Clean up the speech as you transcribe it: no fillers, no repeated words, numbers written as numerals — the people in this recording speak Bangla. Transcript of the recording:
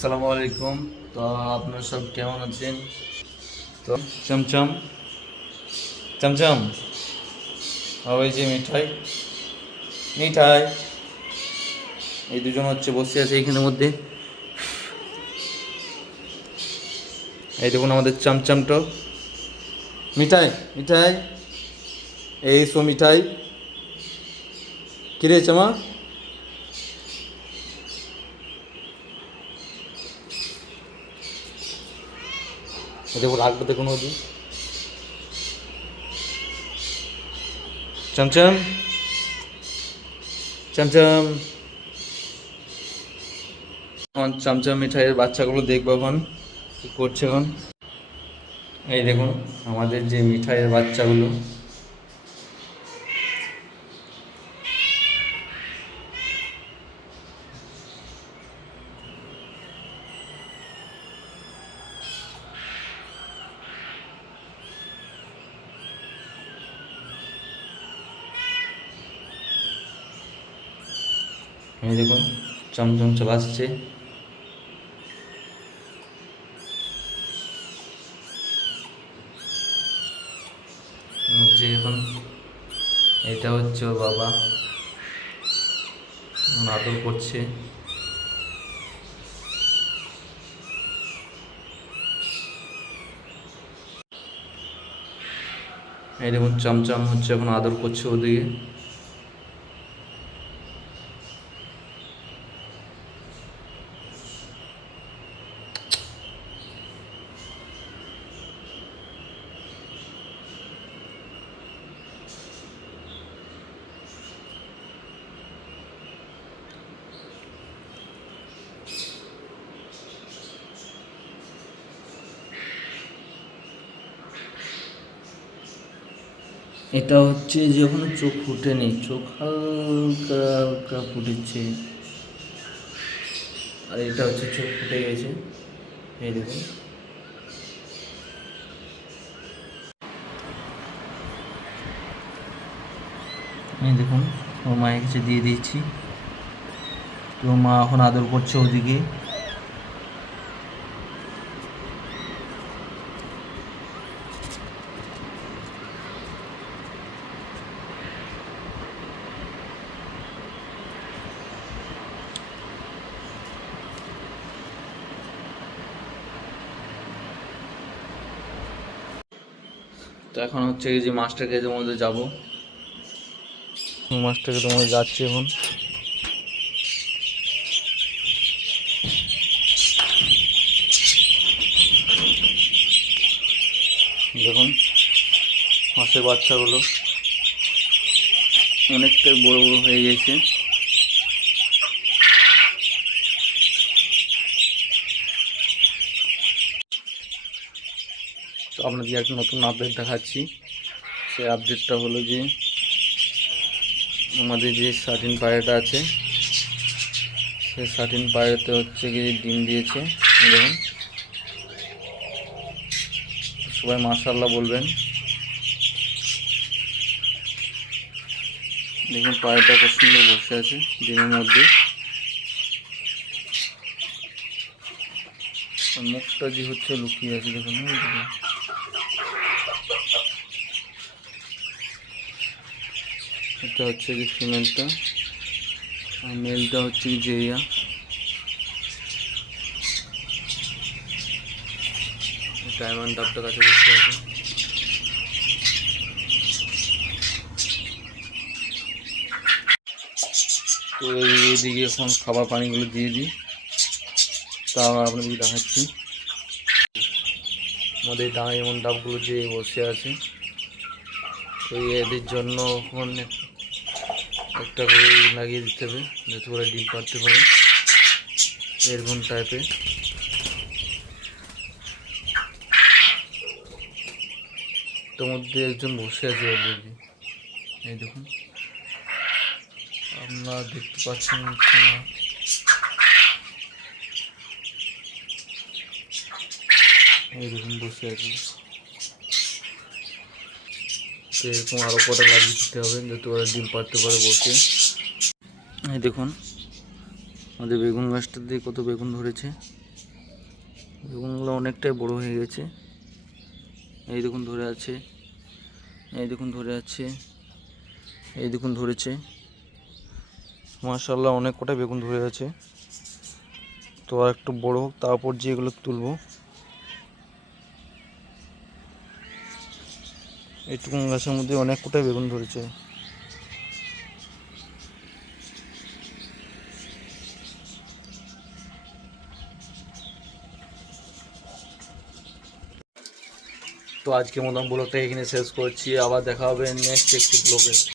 আসসালামু আলাইকুম। তো আপনারা সব কেমন আছেন? তো চমচম চমচম ওই যে মিঠাই মিঠাই এই দুজন হচ্ছে বসে আছে এইখানের মধ্যে। এই দেখুন আমাদের চমচমটো। মিঠাই মিঠাই এই সো মিঠাই কিরে চামা। এই দেখুন রাখবে দেখুন ওদি চমচম চমচম। এখন চমচম মিঠাইয়ের বাচ্চাগুলো দেখবো এখন কী করছে এখন। এই দেখুন আমাদের যে মিঠাইয়ের বাচ্চাগুলো। এই দেখুন চমচম চলে আসছে। যে এখন এটা হচ্ছে ওর বাবা আদর করছে। এই দেখুন চমচম হচ্ছে এখন আদর করছে ওদিকে। এটা হচ্ছে যে এখনো চোখ ফুটেনি, চোখ হালকা হালকা ফুটেছে। আর এটা হচ্ছে চোখ ফুটে গেছে। এই দেখুন এই দেখুন ওর মায়ের কাছে দিয়ে দিয়েছি। তো মা এখন আদর করছে ওদিকে। তো এখন হচ্ছে এই যে মাস্টার কেজের মধ্যে যাবো। মাস্টার কেজের মধ্যে যাচ্ছি এখন। দেখুন হাঁসের বাচ্চাগুলো অনেকটাই বড় বড় হয়ে গেছে। তো আপনাদের একটা নতুন আপডেট দেখাচ্ছি। সেই আপডেটটা হলো যে আমাদের যে শাটিন পায়রাটা আছে সেই শাটিন পায়রাতে হচ্ছে কি ডিম দিয়েছে। দেখুন সবাই মাশাআল্লাহ বলবেন। দেখুন পায়রাটা খুব সুন্দর বসে আছে ডিমের মধ্যে। মুখটা যে হচ্ছে লুকিয়ে আছে দেখুন। এটা হচ্ছে যে ফিমেলটা আর মেলটা হচ্ছে কি জেরিয়া। ডায়মন্ড ডাবটার কাছে বসে আছে। তো এইদিকে এখন খাবার পানিগুলো দিয়ে দিই, তাও আপনাদের দেখাচ্ছি। আমাদের ডায়মন্ড ডাবগুলো যে বসে আছে তো এদের জন্য এখন একটা করে লাগিয়ে দিতে হবে যাতে করে ডিম পাড়তে পারে এরকম টাইপের। তোর মধ্যে একজন বসে আছে অলরেডি। এই দেখুন আপনারা দেখতে পাচ্ছেন এই দেখুন বসে আছে। তো এরকম আরও কটা লাগিয়ে দিতে হবে যাতে ওরা ডিম পাড়তে পারে বসে। এই দেখুন আমাদের বেগুন গাছটা দিয়ে কত বেগুন ধরেছে। বেগুনগুলো অনেকটাই বড় হয়ে গেছে। এই দেখুন ধরে আছে, এই দেখুন ধরে আছে, এই দেখুন ধরেছে। মাশাআল্লাহ অনেক কটা বেগুন ধরে আছে। তো আর একটু বড় হোক তারপর যে এগুলো তুলবো। এইটুকু গাছের মধ্যে অনেক কটা বেগুন ধরেছে। তো আজকে মতন ব্লগটা এখানে শেষ করছি, আবার দেখা হবে নেক্সট একটি ব্লগে।